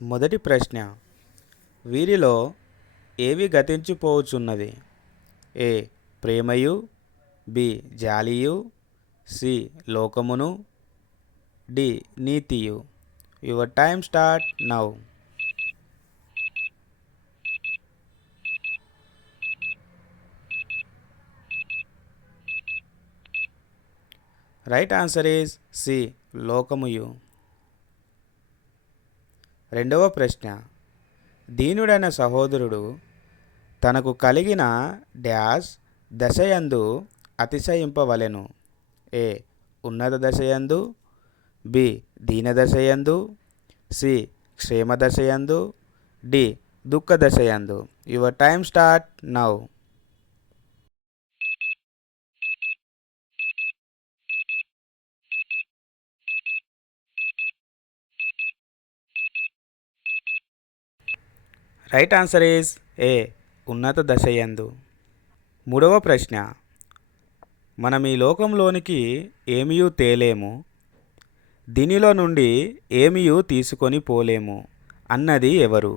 మొదటి ప్రశ్న, వీరిలో ఏవి గతించిపోవచ్చున్నది? ఏ ప్రేమయు, బి జాలియు, సి లోకమును, డి నీతియు. Your time start now. Right answer is C లోకముయు. రెండవ ప్రశ్న, దీనుడైన సహోదరుడు తనకు కలిగిన డ్యాష్ దశయందు అతిశయింపవలెను. ఏ ఉన్నత దశయందు, బి దీనదశయందు, సి క్షేమ దశయందు, డి దుఃఖ దశయందు. Your time start now. Right answer is A ఉన్నత దశయందు. మూడవ ప్రశ్న, మనం ఈ లోకంలోనికి ఏమియూ తేలేము, దీనిలో నుండి ఏమియూ తీసుకొని పోలేము అన్నది ఎవరు?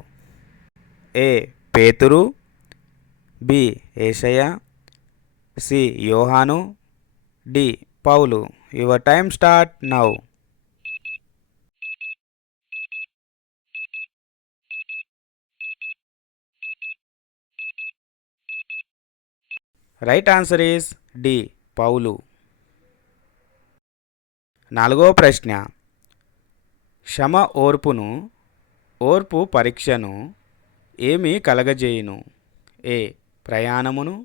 ఏ పేతురు, బి యేషయ్య, సి యోహాను, డి పౌలు. Your time start now. Right answer is D పౌలు. నాలుగవ ప్రశ్న, క్షమ ఓర్పును, ఓర్పు పరీక్షను ఏమి కలగజేయును? ఏ ప్రయాణమును,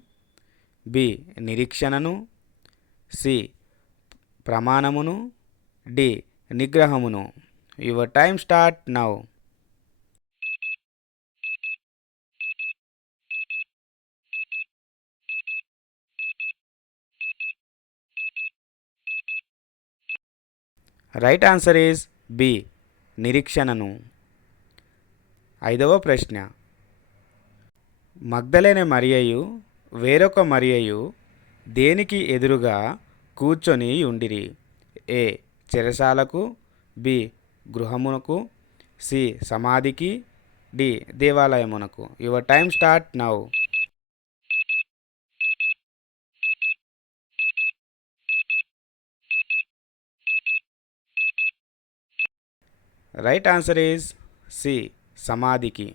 బి నిరీక్షణను, సి ప్రమాణమును, డి నిగ్రహమును. Your time start now. Right answer is B నిరీక్షణను. ఐదవ ప్రశ్న, మగ్దలేనే మరియయు వేరొక మరియయు దేనికి ఎదురుగా కూర్చొని ఉండిరి? ఏ చెరసాలకు, బి గృహమునకు, సి సమాధికి, డి దేవాలయమునకు. Your time start now. Right answer is C సమాధికి.